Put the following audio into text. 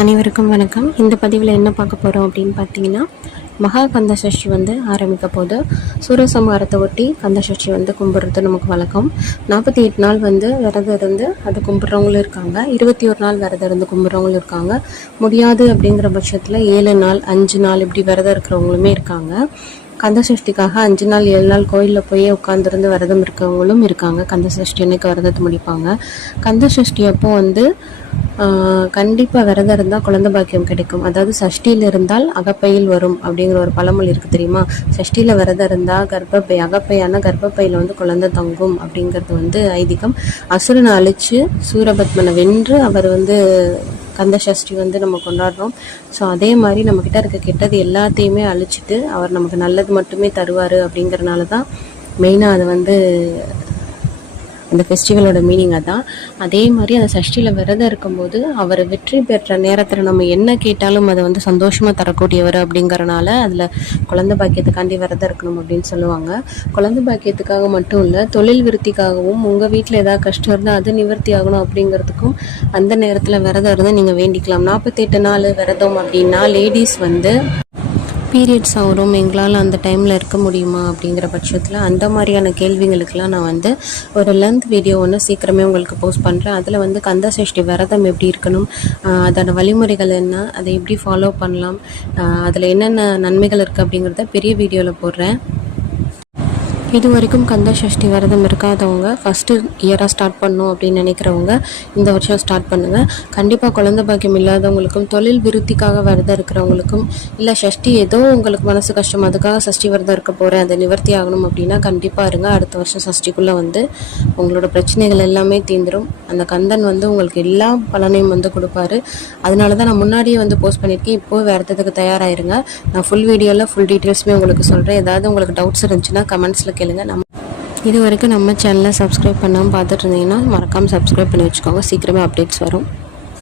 அனைவருக்கும் வணக்கம். இந்த பதிவில் என்ன பார்க்க போகிறோம் அப்படின்னு பார்த்தீங்கன்னா, மகா கந்த சஷ்டி வந்து ஆரம்பிக்க போது. சூரசம்ஹாரத்தை ஒட்டி கந்த சஷ்டி வந்து கும்பிட்றது நமக்கு வழக்கம். 48 நாள் வந்து விரதம் இருந்து அது கும்பிட்றவங்களும் இருக்காங்க, 21 நாள் விரதம் இருந்து கும்பிட்றவங்களும் இருக்காங்க. முடியாது அப்படிங்கிற பட்சத்தில் 7 நாள் 5 நாள் இப்படி விரதம் இருக்கிறவங்களுமே இருக்காங்க. கந்த சஷ்டிக்காக 5 நாள் 7 நாள் கோயிலில் போய் உட்காந்துருந்து விரதம் இருக்கவங்களும் இருக்காங்க. கந்த சஷ்டி அன்னைக்கு விரதத்தை முடிப்பாங்க. கந்த சஷ்டி அப்போ வந்து கண்டிப்பாக விரதம் இருந்தால் குழந்தை பாக்கியம் கிடைக்கும். அதாவது சஷ்டியில் இருந்தால் அகப்பையில் வரும் அப்படிங்கிற ஒரு பழமொழி இருக்குது தெரியுமா? சஷ்டியில் விரதம் இருந்தால் அகப்பையான கர்ப்பப்பையில் வந்து குழந்தை தங்கும் அப்படிங்கிறது வந்து ஐதீகம். அசுரனை அழித்து சூரபத்மனை வென்று அவர் வந்து கந்த சஷ்டி வந்து நம்ம கொண்டாடுறோம். ஸோ அதே மாதிரி நம்மக்கிட்ட இருக்க கெட்டது எல்லாத்தையுமே அழிச்சிட்டு அவர் நமக்கு நல்லது மட்டுமே தருவார். அப்படிங்கிறனால தான் மெயினாக அது வந்து அந்த ஃபெஸ்டிவலோட மீனிங் அதான். அதே மாதிரி அந்த சஷ்டியில் விரதம் இருக்கும்போது அவர் வெற்றி பெற்ற நேரத்தில் நம்ம என்ன கேட்டாலும் அதை வந்து சந்தோஷமாக தரக்கூடியவர். அப்படிங்கிறனால அதில் குழந்தை பாக்கியத்துக்காண்டி விரதம் இருக்கணும் அப்படின்னு சொல்லுவாங்க. குழந்தை பாக்கியத்துக்காக மட்டும் இல்லை, தொழில் விருத்திக்காகவும் உங்கள் வீட்டில் ஏதாவது கஷ்டம் இருந்தால் அது நிவர்த்தி ஆகணும் அப்படிங்கிறதுக்கும் அந்த நேரத்தில் விரதம் இருந்தால் நீங்கள் வேண்டிக்கலாம். 48 நாள் விரதம் அப்படின்னா லேடிஸ் வந்து பீரியட்ஸ் ஆகும், எங்களால் அந்த டைமில் இருக்க முடியுமா அப்படிங்கிற பட்சத்தில் அந்த மாதிரியான கேள்விகளுக்கெல்லாம் நான் வந்து ஒரு லென்த் வீடியோ ஒன்று சீக்கிரமே உங்களுக்கு போஸ்ட் பண்ணுறேன். அதில் வந்து கந்த சஷ்டி விரதம் எப்படி இருக்கணும், அதோட வழிமுறைகள் என்ன, அதை எப்படி ஃபாலோ பண்ணலாம், அதில் என்னென்ன நன்மைகள் இருக்குது அப்படிங்கிறத பெரிய வீடியோவில் போடுறேன். இது வரைக்கும் கந்த சஷ்டி விரதம் இருக்காதவங்க ஃபஸ்ட்டு இயராக ஸ்டார்ட் பண்ணணும் அப்படின்னு நினைக்கிறவங்க இந்த வருஷம் ஸ்டார்ட் பண்ணுங்கள். கண்டிப்பாக குழந்தை பாக்கியம் இல்லாதவங்களுக்கும் தொழில் விருத்திக்காக விரதம் இருக்கிறவங்களுக்கும், இல்லை சஷ்டி ஏதோ உங்களுக்கு மனசு கஷ்டம் அதுக்காக சஷ்டி விரதம் இருக்க போகிறேன் அதை நிவர்த்தி ஆகணும் அப்படின்னா கண்டிப்பாக இருங்க. அடுத்த வருஷம் சஷ்டிக்குள்ளே வந்து உங்களோட பிரச்சனைகள் எல்லாமே தீந்துடும். அந்த கந்தன் வந்து உங்களுக்கு எல்லா பலனையும் வந்து கொடுப்பாரு. அதனால தான் நான் முன்னாடியே வந்து போஸ்ட் பண்ணியிருக்கேன். இப்போது விரதத்துக்கு தயாராகிருங்க. நான் ஃபுல் வீடியோவில் ஃபுல் டீட்டெயில்ஸுமே உங்களுக்கு சொல்கிறேன். ஏதாவது உங்களுக்கு டவுட்ஸ் இருந்துச்சுன்னா கமெண்ட்ஸில் கேளுங்க. இது வரைக்கும் நம்ம சேனலை சப்ஸ்கிரைப் பண்ணாமல் பார்த்துட்டு இருந்தீங்கன்னா மறக்காமல் சப்ஸ்கிரைப் பண்ணி வச்சுக்கோங்க. சீக்கிரமே அப்டேட்ஸ் வரும்.